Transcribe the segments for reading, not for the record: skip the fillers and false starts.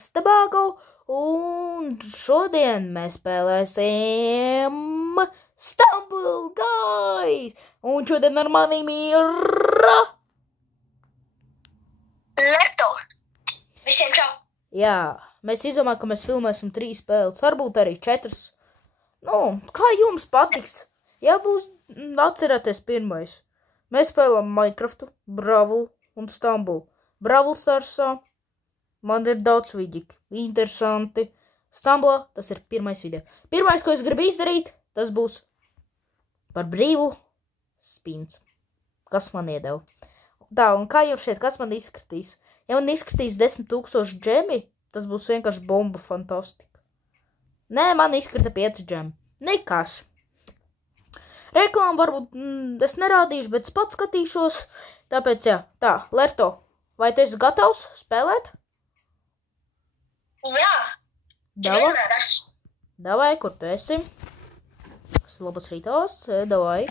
Stabago, un šodien mēs spēlēsim Stumble Guys, un šodien ar maniem ir Lerto. Visiem čau. Jā, mēs izdomājam, ka mēs filmēsim 3 spēles, varbūt arī 4. Nu, kā jums patiks? Ja būs, atcerieties pirmais. Mēs spēlām Minecraftu, Brawl un Stumble. Brawl Starsā man ir daudz vidīgi, interesanti. Stumblā tas ir pirmais video. Pirmais, ko es gribu izdarīt, tas būs par brīvu spins. Kas man iedeva? Tā, un kā jums šķiet, kas man izskatīs? Ja man izskatīs 10,000 džemi, tas būs vienkārši bomba fantastika. Nē, man izkrita 5 džemi. Nekas. Reklāmu varbūt es nerādīšu, bet es pats skatīšos. Tāpēc, jā, tā, Lerto, vai tu esi gatavs spēlēt? Jā. Vienmēr esmu. Davai, kur tu esi? Labas rītās, davai.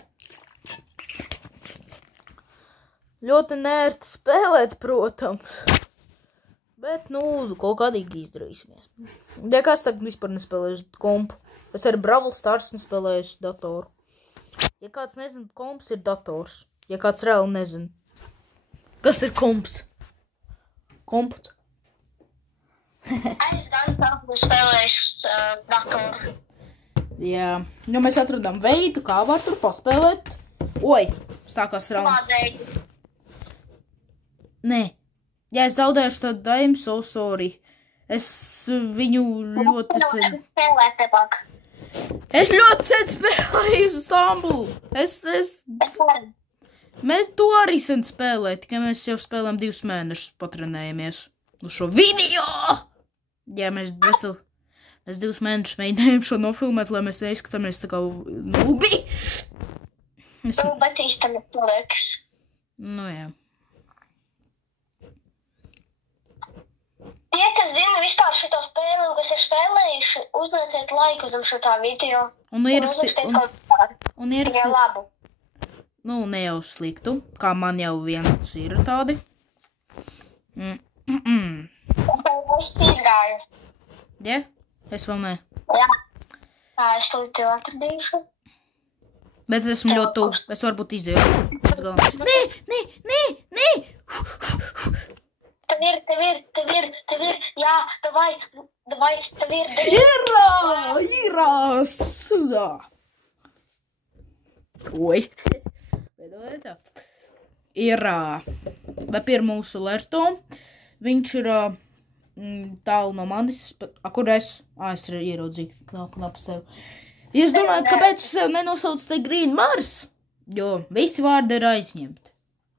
Ļoti nērti spēlēt, protams. Bet, nu, kaut kādīgi izdarīsimies. Ja kāds tagad vispār nespēlējuši kompu. Es arī Brawl Stars nespēlējuši datoru. Ja kāds nezina, komps ir dators. Ja kāds reāli nezina. Kas ir komps? Komputs. Es gan stāvu spēlējuši datoru. Jā, nu mēs atradām veidu, kā var tur paspēlēt. Oi, sākās rauns. Lādēju. Nē, ja es zaudēšu, tad I'm so sorry. Es viņu ļoti sen... Spēlēt tebāk. Es ļoti sen spēlēju Stumble. Mēs to arī sen spēlēt, tikai mēs jau spēlējam 2 mēnešus patrenējamies uz šo video. Jā, mēs 2 mēnešus mēģinājām šo nofilmēt, lai mēs neizskatāmies tā kā nubi. Bet īstenībā palieks. Nu jā. Tie, kas zina vispār šito spēli un kas ir spēlējuši, uzlieciet laiku zem šitā video. Un uzrakstiet komentāru. Tikai labu. Nu, ne jau sliktu, kā man jau viens ir tādi. Es izgāju. Ja? Es vēl ne. Jā. Tā, es to atradīšu. Bet esmu ļoti tuvu. Es varbūt izēju. Nē! Tev ir. Jā, davai, tev ir. Irā, sudā. Oi. Beidojiet tā. Irā. Vai pie mūsu Lerto. Viņš ir tālu no manis. Kur es? Es ieraudzīju knapu sev. Jūs domājat, kāpēc es sev nenosaucu te Green Mars? Jo visi vārdi ir aizņemti.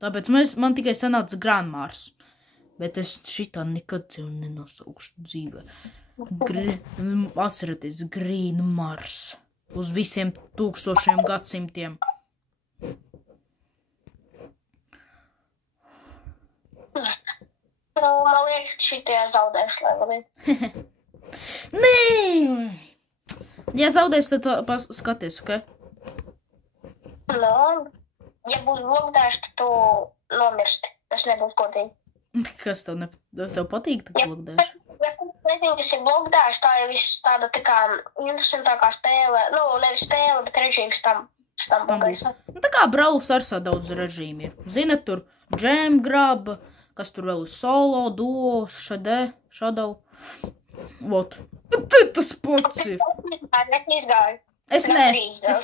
Tāpēc man tikai sanāca Grand Mars. Bet es šitā nekad sev nenosaukšu dzīvē. Atcerieties, Green Mars. Uz visiem 1000 gadsimtiem. Man liekas, ka šitie zaudēšu levelī. Nē! Ja zaudēs, tad skaties, ok? Nu, ja būs blokdēši, tad tu nomirsti. Tas nebūs godīgi. Kas tev patīk, tā blokdēši? Ja nezinu, kas ir blokdēši, tā jau viss tāda tā kā interesantākā spēle. Nu, nevis spēle, bet režīms tam blokdēšā. Nu, tā kā Brawl Starsā daudz režīmi ir. Zinat, tur Jam Grab, kas tur vēl ir solo, duo, shadow. Vot. Tas pats ir. Es izgāju. Es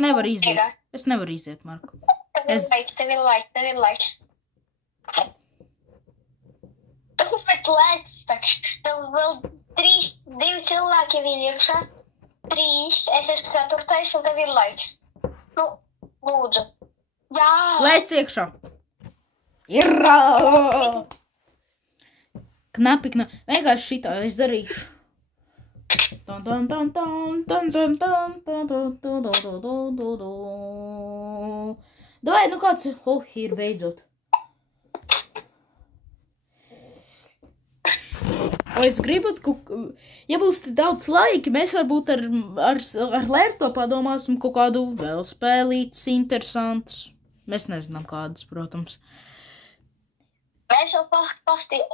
nevaru iziet. Es nevaru iziet, Marko. Tev ir laiks. Tas ir lēts, tev vēl 2 cilvēki ir iekšā. 3, es esmu 4. un tev ir laiks. Nu, lūdzu. Jā. Lēc iekšā. Irā! Knapi. Vienkārši šitā es darīšu. Davai, nu kāds ir beidzot. O es gribu, ja būs daudz laika, mēs varbūt ar Lerto padomāsim kaut kādu vēl spēlītas interesantas. Mēs nezinām kādas, protams. Es jau pastīju.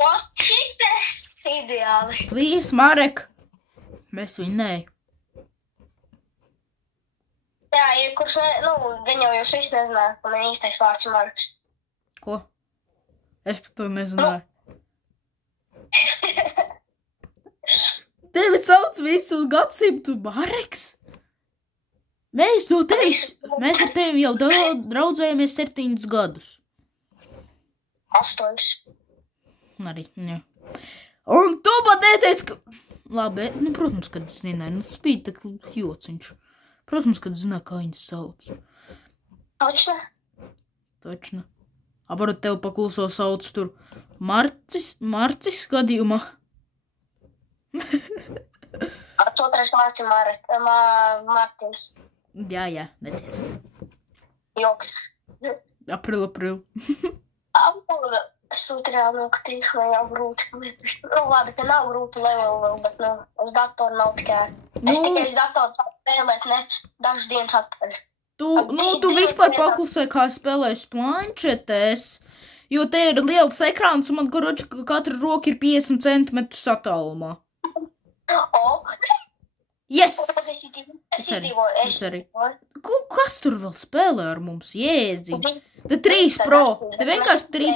Ot šite ideāli. Vīrs Marek. Mēs vinnēju. Jā, ja kurš gan jau jūs visi nezināja, ka man īstais vārds ir Marks. Ko? Es par to nezināju. Tevi sauc visu gadsimtu Mareks? Mēs ar tevi jau draudzējamies 7 gadus. 8. Arī, jā. Un tu man neteici, ka... Labi, protams, kad es zināju, spīd tak jociņš. Protams, kad zināju, kā viņas sauc. Točna. Varbūt tev pakluso sauc tur Marcis gadījumā. Otrais vārds ir Martins. Jā, netis. Joks. April. Es reāli nokatīšu, vai jau grūti. Labi, ka nav grūti level vēl, bet uz datoru nav tikai. Es tikai uz datoru spēlēt, ne dažas dienas atpakaļ. Tu vispār paklusē, kā spēlēs planšetēs, jo te ir liels ekrāns un man, katra roka ir 50 centimetrus attālumā. Yes! Es arī. Kas tur vēl spēlē ar mums? Jēziņ. Te 3 Pro. Te vienkārši 3.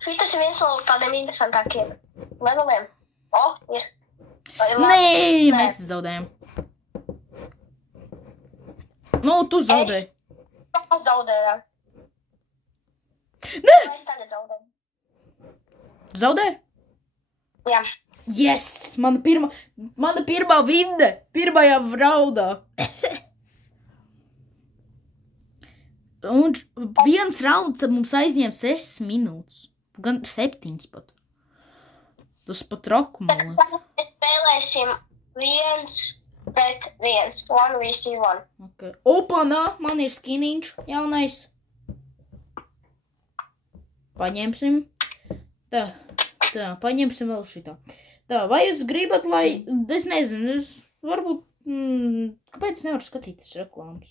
Šitas ir viens no tādiem interesantākiem leveliem. Ir. Nē, mēs zaudējam. Tu zaudēji. Es zaudēju. Nē! Es tagad zaudēju. Zaudēji? Jā. Yes! Mana pirmā vinde. Pirmajā raundā. Un viens rauns mums aizņem 6 minūtes. Gan 7 pat. Tas pat raku, man liekas. Mēs spēlēsim 1 pret 1. 1v1. Okay. Opanā, man ir skiniņš jaunais. Paņemsim. Tā, paņemsim vēl šitā. Tā, vai jūs gribat, lai... Es nezinu, varbūt... Kāpēc nevaru skatīties reklāmas?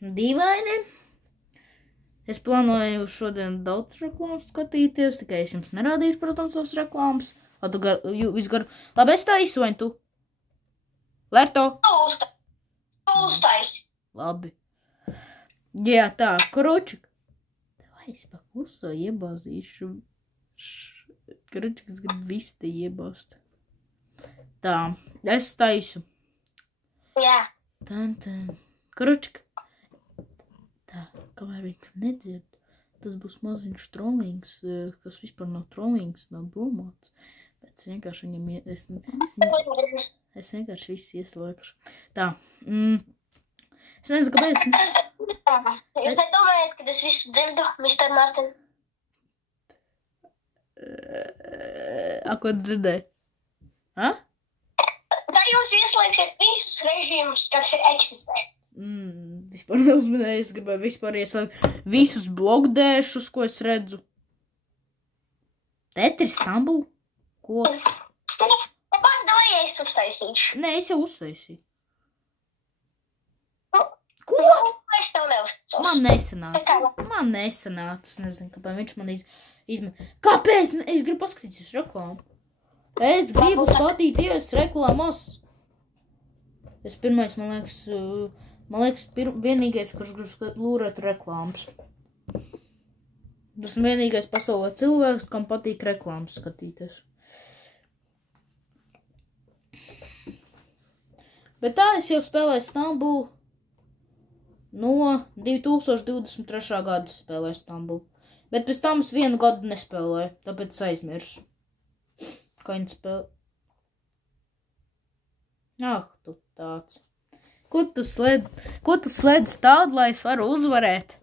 Dīvaini. Es plānoju šodien daudz reklāmas skatīties, tikai es jums nerādīšu, protams, tos reklāmas. Labi, es tā izsoju tu. Lerto. Uztais. Labi. Jā, tā, Kručik. Vai es pakluso iebāzīšu? Kručiks grib visu te iebāzt. Tā, es taisu. Jā. Kručik. Tā, kamēr viņš nedzird, tas būs maziņš trollings, kas vispār nav trollings, nav domāts. Bet vienkārši viņam, es vienkārši viss ieslēgšu. Tā, es nezinu, kāpēc. Jūs nedomājat, ka es visu dzirdu, Mr. Martin? Ko dzirdēji? Tā jūs ieslēgsiet visus režīmus, kas eksistē. Vispār neuzminēju, es gribēju vispār ieslēgt visus blokdēšus, ko es redzu. Tetris Stambul? Ko? Vai es uztaisīšu? Nē, es jau uztaisīju. Ko? Es tev neuzticos. Man nesanāca. Es nezinu, kāpēc viņš man Kāpēc? Es gribu paskatīties reklāmu. Es gribu skatīties reklāmas. Es pirmais, man liekas, vienīgais, kurš grib lūrēt reklāmas. Tas vienīgais pasaulē cilvēks, kam patīk reklāmas skatīties. Bet tā es jau spēlēju Stambulu. No 2023. gada spēlēju Stambulu. Bet pēc tam es 1 gadu nespēlēju, tāpēc aizmirsu. Kā viņi spēlē? Tu tāds. Ko tu slēdz tādu, lai es varu uzvarēt?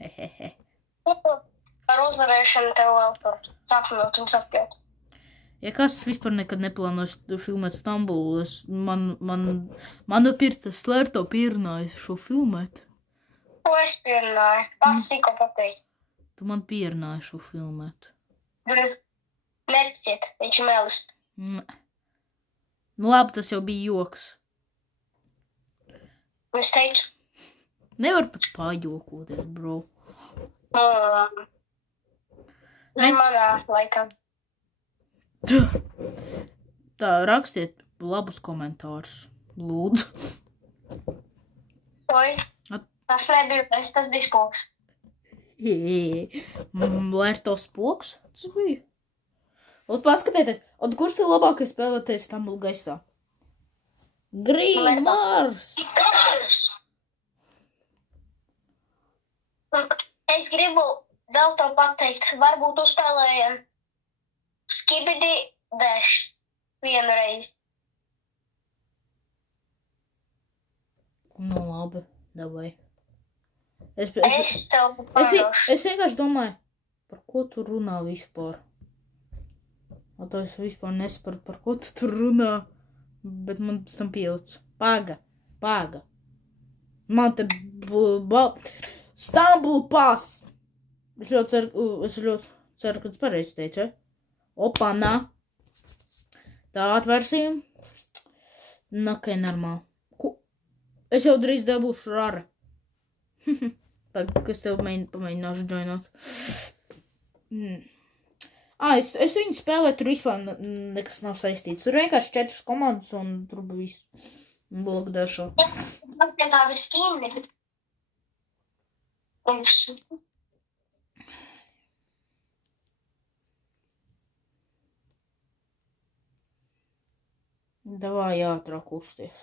Hehehe. Ar uzvarēšanu tev vēl tur sakņot un sapjot. Ja kas vispār nekad neplānoju filmēt Stambulu, man pirtas Lerto pierunāja šo filmēt. Ko es pierunāju? Kas sīko pateic? Tu man pierunāji šo filmēt. Neticiet, viņš ir melis. Labi, tas jau bija joks. Es teicu. Nevar pat pajokoties, bro. Manā, laikam. Tā, rakstiet labus komentārus, lūdzu. Oi, tas nebija es, tas bija spoks. Lerto spoks? Tas bija. Un paskatieties, un kurš te labākais spēlētājs Stumble gaisā? Green Mars! Es gribu vēl to pateikt. Varbūt uzspēlējam Skibidi Dash vienreiz. Nu labi, davai. Es tev pārdošu. Es vienkārši domāju, par ko tu runā vispār. To es vispār nesapratu, par ko tu tur runā. Bet man pēc tam pielic. Paga. Man te Stumble Pass. Es ļoti ceru, ka tas pareizi teicu, ja? Opa, nā. Tā atvērsim. Nakai normāli. Es jau drīz dabūšu rara. Kas tev pamēģināšu joinot. Es viņu spēlēju, tur vispār nekas nav saistīts. Tur vienkārši 4 komandas un tur bija viss. Blokdēšo. Man te tādi skini. Davai ātrāk kusties.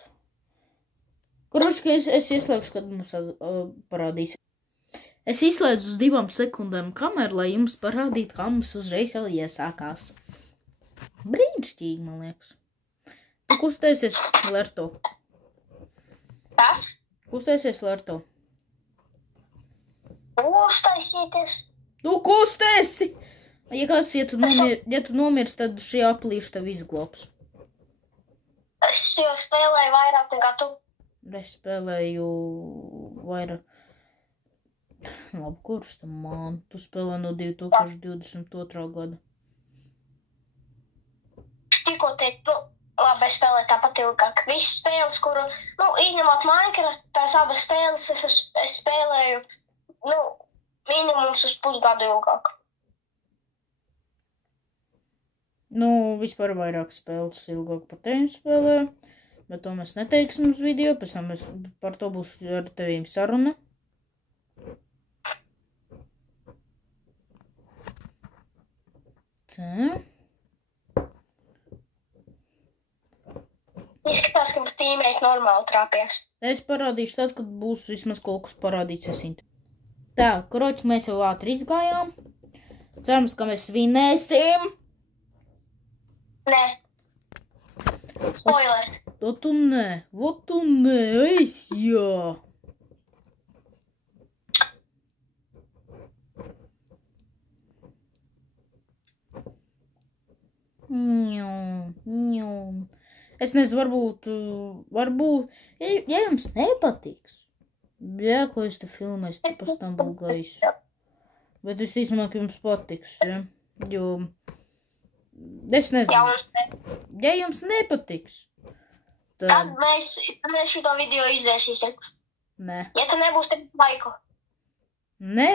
Kroči, ka es ieslēgšu, kad mums parādīs. Es izslēdzu uz 2 sekundēm kameru, lai jums parādītu, kā mums uzreiz jau iesākās. Brīnišķīgi, man liekas. Tu kustēsies, Lerto? Kas? Kustēsies, Lerto? Uztaisīties. Tu kustēsi! Ja tu nomirsi, tad šī aplīša tev izglābs. Es jau spēlēju vairāk nekā tu. Es spēlēju vairāk. Labi, kurš tam man? Tu spēlē no 2022. gada. Tikko teikt, labi, es spēlēju tāpat ilgāk. Visas spēles, kuru, izņemot Minecraft, tās abas spēles es spēlēju, minimums uz pusgadu ilgāk. Vispār vairāk spēles ilgāk par tevim spēlēju, bet to mēs neteiksim uz video, pēc tam par to būs ar tevīm saruna. Tā. Izskatās, ka tīmēt normāli trāpies. Es parādīšu tad, kad būs vismaz kaut kas parādīts esinti. Tā, kroķi, mēs jau ātri izgājām. Cerams, ka mēs svinēsim. Nē. Spoiler. Vot tu nē, es jā. Es nezinu, varbūt, ja jums nepatiks, ko es te filmēs, te pa Stumble gaisu. Bet es ticamāk, jums patiks, ja? Jo, es nezinu, ja jums nepatiks, tad mēs šito video izdzēsīsim. Nē. Ja te nebūs te laiku. Nē,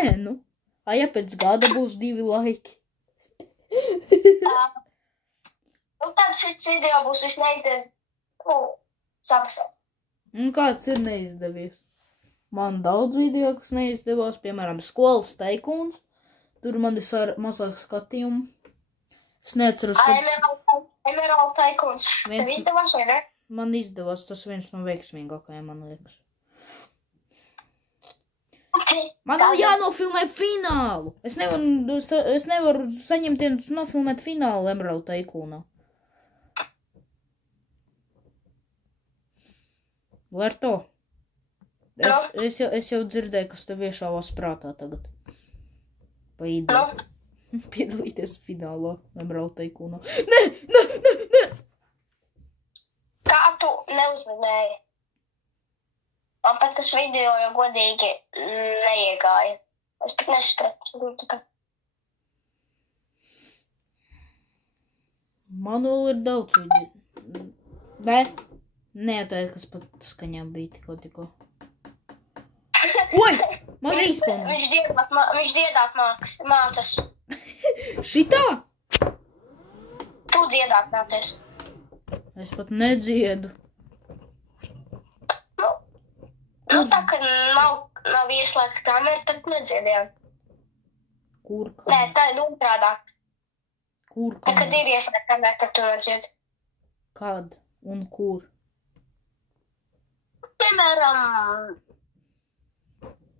ja pēc gada būs 2 laiki. Tad šis video būs visneizdevies. Saprast. Kāds ir neizdevies? Man daudz video, kas neizdevās, piemēram, skolas teikuns. Tur man ir mazāk skatījumu. Es neatceros, ka... Emerald teikuns. Tev izdevās vai ne? Man izdevās, tas viens no veiksmīgākajiem, man liekas. Man vēl jānofilmē finālu. Es nevaru saņemt nofilmēt finālu Emerald teikunā. Lerto, es jau dzirdēju, kas tev iešāvās prātā tagad. Pa ideju. Piedalīties finālā Emerald teikunā. Nē! Kā tu neuzminēji? Man pat tas video jau godīgi neiegāja. Es tik nesapratu. Man vēl ir daudz video. Nē, tā ir, kas pat skaņām bija tikko. Oi! Man respawn. Viņš dziedāt mācas. Šitā? Tu dziedāt mācies. Es pat nedziedu. Nu tā, ka nav ieslēgta kamera, tad nedziedējām. Kur Nē, kamera? tā ir otrādāk. Kur Kad kamera? ir ieslēgta kamera, tad tu nedziedi. Kad un kur? Piemēram,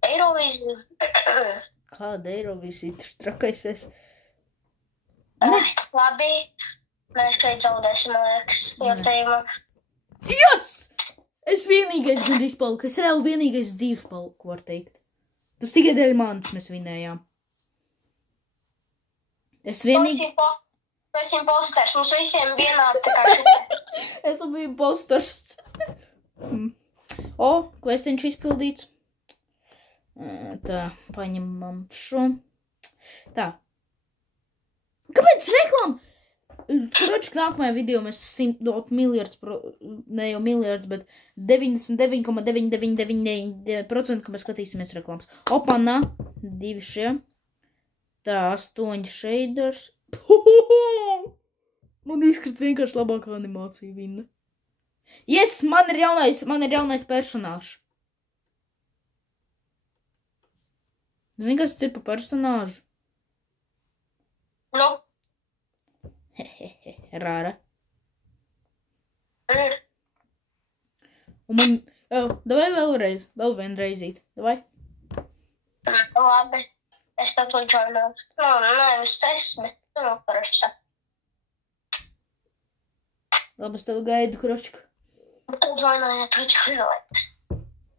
Eirovīzija. Kāda Eirovīzija tas trakais? Labi, mēs šeit zaudēsim, man liekas, jo Nē. te ir... Yes! Es vienīgais gandrīz paliku. Es reāli vienīgais dzīves paliku, var teikt. Tas tikai dēļ manis mēs vinējām. Es vienīgi... Tu esi imposters, mums visiem vienādi tā kā šitai. Es tam biju imposters. O, kvestiņš izpildīts. Tā, paņemam šo. Tā. Kāpēc reklāma? Kročik, nākamajā video mēs 100 miljards, ne jau miljards, bet 99,9999%, ka mēs skatīsimies reklāmas. Opanā, 2 šie. Tā, 8 shaders. Man izkrist vienkārši labākā animācija vinna. Yes, man ir jaunais personāžs. Zini, kas tas ir pa personāžu? Nu, Rāra. Un man... Davai vēl vienreizīt. Davai. labi. Es tev to joinoju. Nu, nevis es, bet parasti. Labi, es tev gaidu, kročku. Tu joinoji, tu joinoji.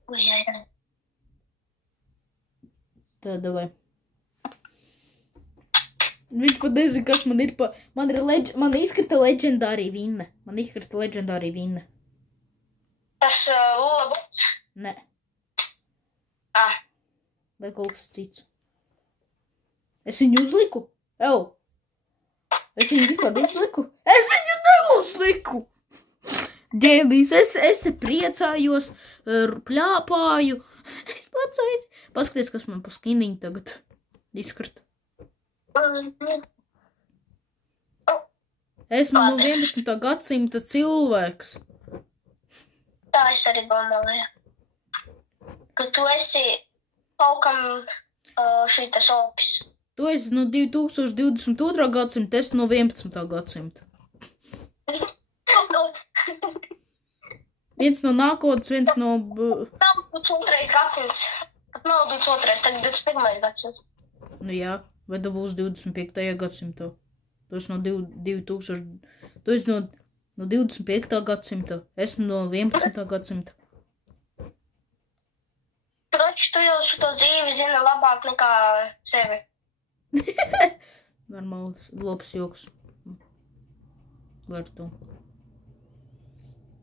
Ujai. Tā, davai. Viņš pat nezina, kas man ir pa... Man izkrita leģendārī vinna. Tas Lulabots? Nē, vai kaut kas cits. Es viņu uzliku? Es viņu vispār uzliku? Es viņu neuzliku! Ģēlīs, es te priecājos, pļāpāju. Es pats Paskaties, kas man pa skiniņu tagad izkrita. Esmu no 11. gadsimta cilvēks. Tā es arī domāju. Ka tu esi kaut kam šitas opis. Tu esi no 2022. gadsimta, es no 11. gadsimta. Viens no nākotnes, viens no... Nav 22. gadsimts. Pat nav 22. Tagad 21. gadsimts. Nu jā, vai tu būsi 25. gadsimta? Tu esi no 2000... Tu esi no 25. gadsimta. Esmu no 11. gadsimta. Kroči, tu jau šo dzīvi zini labāk nekā sevi. Normāls, labs joks. Ar to.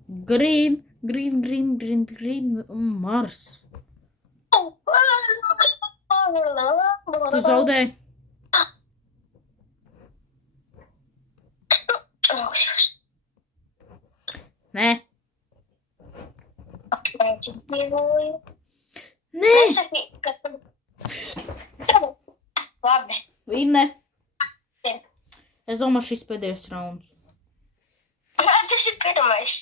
Green, Mars. Tu zaudēji? Nē. Nē. Labi. Vinne. Es domāju, šis pēdējais rauns. Tas ir pirmais.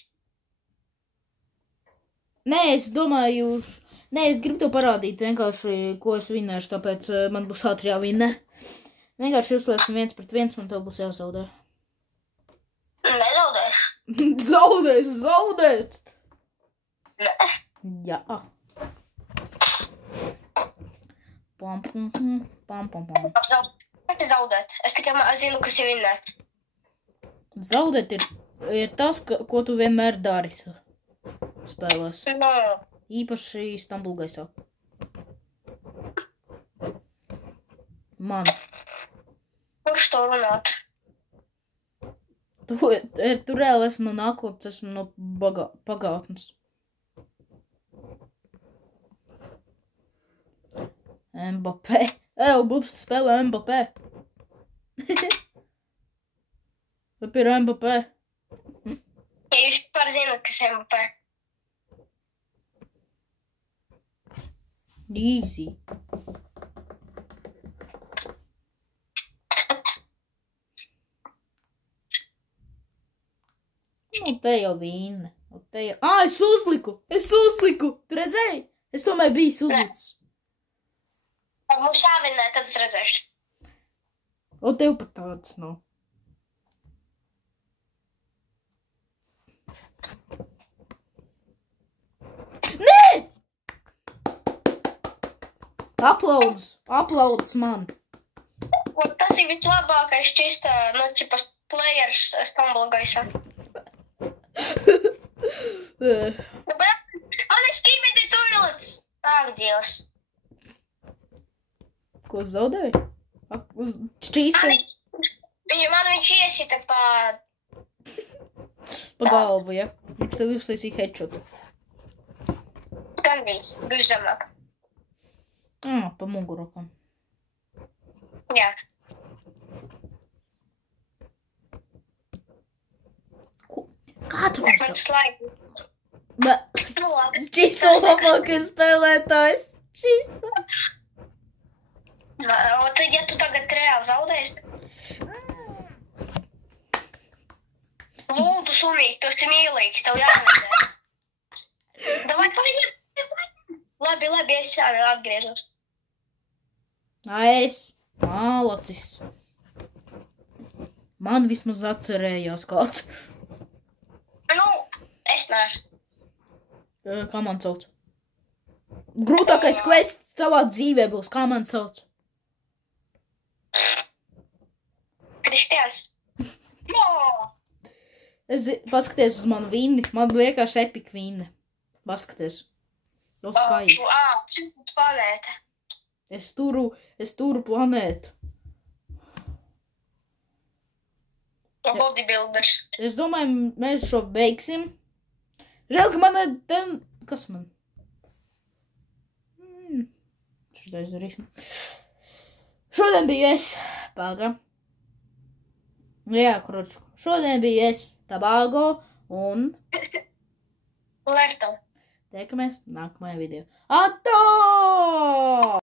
Nē, es domāju, nē, es gribu tev parādīt vienkārši, ko es vinnēšu, tāpēc man būs ātri jāvinne. Vienkārši uzlieksim 1-1 un tev būs jāzaudē. Nezaudēšu. Zaudēs! Nē. Jā. Pam. Kas ir zaudēt? Es tikai zinu, kas ir vinnēt. Zaudēt ir tas, ko tu vienmēr dari spēlēs. No. Īpaši Stambulgaisā. Man. Kurš to runāt? Tu reāli esi no nākotnes, esmu no pagātnes. Mbappé. Bubs spēlē Mbappé. Vai ir Mbappé? Ja jūs par zināt, kas ir Mbappé. Easy. Nu, te jau vīna. Es uzliku! Tu redzēji? Es tomēr biju uzlicis. Mums jāvinē, tad es redzēšu. O, tev pat tāds nav. Nē! Aplauds man. Tas ir vislabākais čista, čipas players Stumble gaisā. Man ir skibidi toilets. Ak, Dievs. Ko zaudēji? Šķīsti? Man viņš iesita pa galvu, ja? Viņš tev uztaisīja headshot. Gan bija zemāk. Pa mugurokam. Jā. Kā tu vari Man slaigi. Nu, labi. Čista labākais spēlētājs. Čista. Tad, ja tu tagad reāli zaudēsi. Lūdzu, sunīt, tu esi mīlīgs, tev jāmēdē. Davai, paņem. Labi, es atgriežos. Es, mālacis. Man vismaz atcerējās kāds. Nu, es neesmu. Kā man sauc? Grūtākais quests tavā dzīvē būs, kā man sauc? Kristians. Paskaties uz manu vinni. Man liekas epic vinne. Paskaties. Uz skaisti. Šis planēta. Es turu planētu. Bodybuilders. Es domāju, mēs šo beigsim. Žēl, ka man ten... Kas man? Šitais darīsim. Šodien biju es, Paga. Jā, kruču. Šodien biju es, Tabago un... Lerto. Tiekamies nākamajā video. Atā!